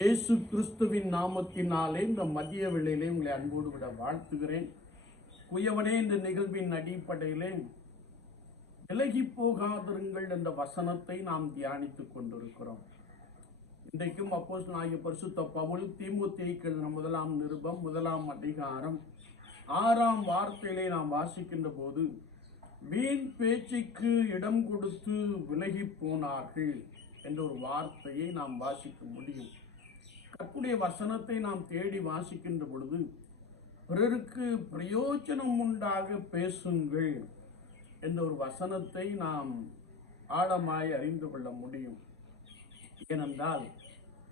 இயேசு கிறிஸ்துவின் நாமத்தினாலே இந்த மதிய வேளையிலே உங்களை அன்போடு விட வாழ்த்துகிறேன். குயவனே இந்த நிகழ்வின் அடிப்படையிலே விலகி போகாதிருங்கள் என்ற வசனத்தை நாம் தியானித்துக் கொண்டிருக்கிறோம். இன்றைக்கும் அப்போஸ் ஆகிய பரிசுத்த பவுல் தீமுத்தேய்க்கு முதலாம் நிருபம் முதலாம் அதிகாரம் ஆறாம் வார்த்தையிலே நாம் வாசிக்கின்ற போது வீண் பேச்சுக்கு இடம் கொடுத்து விலகி போனார்கள் என்ற ஒரு வார்த்தையை நாம் வாசிக்க முடியும். கற்புடைய வசனத்தை நாம் தேடி வாசிக்கின்ற பொழுது பிறருக்கு பிரயோஜனம் உண்டாக பேசுங்கள் என்ற ஒரு வசனத்தை நாம் ஆழமாய் அறிந்து கொள்ள முடியும். ஏனென்றால்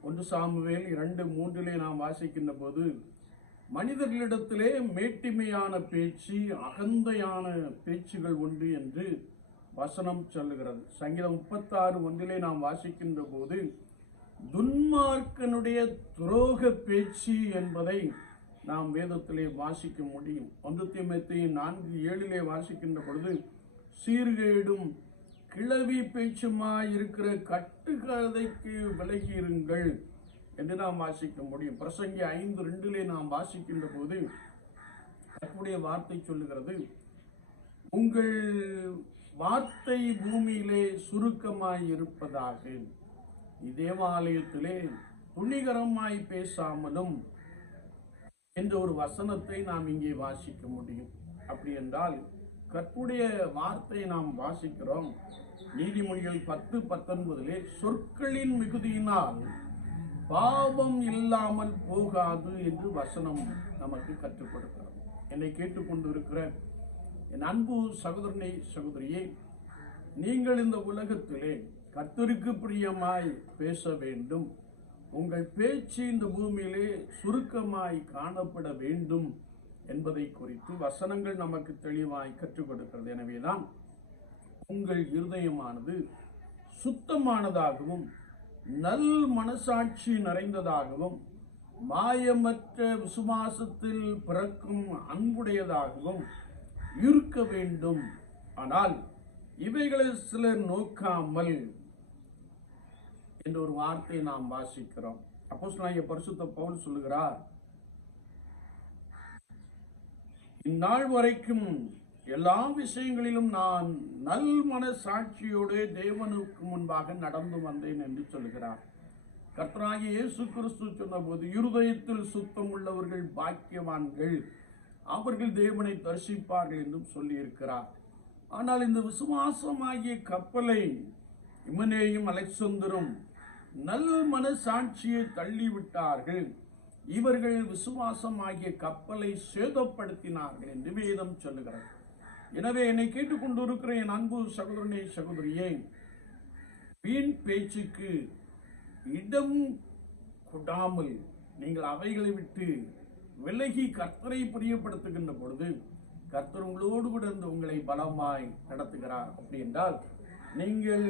ஒன்று சாமுவேல் இரண்டு மூன்றிலே நாம் வாசிக்கின்ற போது மனிதர்களிடத்திலே மேட்டிமையான பேச்சு அகந்தையான பேச்சுகள் உண்டு என்று வசனம் சொல்லுகிறது. சங்கீதம் முப்பத்தாறு ஒன்றிலே நாம் வாசிக்கின்ற போது துன்மார்க்கனுடைய துரோக பேச்சு என்பதை நாம் வேதத்திலே வாசிக்க முடியும். ஒன்று தீமத்தையும் நான்கு ஏழிலே வாசிக்கின்ற பொழுது சீர்கேடும் கிளவி பேச்சுமாய் இருக்கிற கட்டுக்கதைக்கு விலகியிருங்கள் என்று நாம் வாசிக்க முடியும். பிரசங்கி ஐந்து ரெண்டிலே நாம் வாசிக்கின்ற போது கர்த்தருடைய வார்த்தை சொல்லுகிறது உங்கள் வார்த்தை பூமியிலே சுருக்கமாய் இருப்பதாக தேவாலயத்திலே துணிகரமாய் பேசாமலும் என்ற ஒரு வசனத்தை நாம் இங்கே வாசிக்க முடியும். அப்படி என்றால் கற்புடைய வார்த்தையை நாம் வாசிக்கிறோம். நீதிமொழிகள் பத்து பத்தொன்பதிலே சொற்களின் மிகுதியினால் பாவம் இல்லாமல் போகாது என்று வசனம் நமக்கு கற்றுக் கொடுக்கிறது. என்னை கேட்டுக்கொண்டிருக்கிற என் அன்பு சகோதரனை சகோதரியே நீங்கள் இந்த உலகத்திலே கர்த்தருக்கு பிரியமாய் பேச வேண்டும். உங்கள் பேச்சு இந்த பூமியிலே சுருக்கமாய் காணப்பட வேண்டும் என்பதை குறித்து வசனங்கள் நமக்கு தெளிவாய் கற்றுக் கொடுக்கிறது. எனவேதான் உங்கள் இருதயமானது சுத்தமானதாகவும் நல் மனசாட்சி நிறைந்ததாகவும் மாயமற்ற விசுவாசத்தில் பிறக்கும் அன்புடையதாகவும் இருக்க வேண்டும். ஆனால் இவைகளை சிலர் நோக்காமல் என்ற ஒரு வார்த்தையை நாம் வாசிக்கிறோம். அப்போ பரிசுத்த பவுல் சொல்லுகிறார் இந்நாள் வரைக்கும் எல்லா விஷயங்களிலும் நான் நல் மனசாட்சியோடு தேவனுக்கு முன்பாக நடந்து வந்தேன் என்று சொல்கிறார் கர்த்தராகிய இயேசு கிறிஸ்து சொன்னபோது இருதயத்தில் சுத்தம் உள்ளவர்கள் பாக்கியவான்கள் அவர்கள் தேவனை தரிசிப்பார்கள் என்றும் சொல்லியிருக்கிறார். ஆனால் இந்த விசுவாசமாகிய கப்பலை இமனேயும் அலெக்சந்தரும் நல் மனசாட்சியை தள்ளிவிட்டார்கள். இவர்கள் விசுவாசமாகிய கப்பலை சேதப்படுத்தினார்கள் என்று வேதம் சொல்லுகிறது. எனவே என்னை கேட்டுக்கொண்டிருக்கிற என் அன்பு சகோதரனே சகோதரியே வீண் பேச்சுக்கு இடம் கொடாமல் நீங்கள் அவைகளை விட்டு விலகி கர்த்தரை பிரியப்படுத்துகின்ற பொழுது கர்த்தர் உங்களோடு கூட இருந்து உங்களை பலமாய் நடத்துகிறார். அப்படி என்றால் நீங்கள்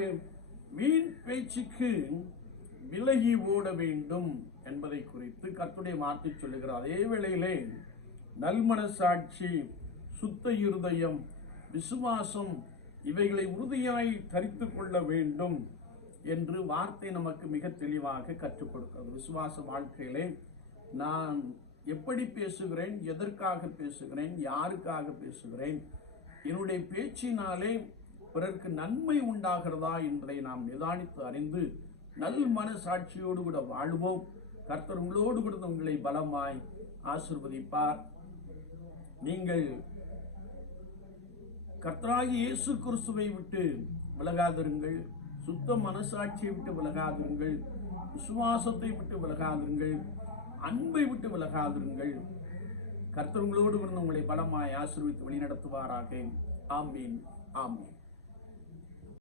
வீண் பேச்சுக்கு விலகி ஓட வேண்டும் என்பதை குறித்து கர்த்துடைய மாற்றி சொல்லுகிறார். அதே வேளையிலே நல்மனசாட்சி சுத்த இருதயம் விசுவாசம் இவைகளை உறுதியாய் தரித்து கொள்ள வேண்டும் என்று வார்த்தை நமக்கு மிக தெளிவாக கற்றுக் கொடுக்கிறது. விசுவாச வாழ்க்கையிலே நான் எப்படி பேசுகிறேன் எதற்காக பேசுகிறேன் யாருக்காக பேசுகிறேன் என்னுடைய பேச்சினாலே பிறருக்கு நன்மை உண்டாகிறதா என்பதை நாம் நிதானித்து அறிந்து நல் மனசாட்சியோடு கூட வாழ்வோம். கர்த்தர் உங்களோடு கூட உங்களை பலமாய் ஆசிர்வதிப்பார். நீங்கள் கர்த்தராகி இயேசு கிறிஸ்துவை விட்டு விலகாதிருங்கள் சுத்த மனசாட்சியை விட்டு விலகாதிருங்கள் விசுவாசத்தை விட்டு விலகாதிருங்கள் அன்பை விட்டு விலகாதிருங்கள். கர்த்தர் உங்களோடு இருந்து உங்களை பலமாய் ஆசிர்வித்து வழிநடத்துவாராக. ஆமீன். ஆமீன்.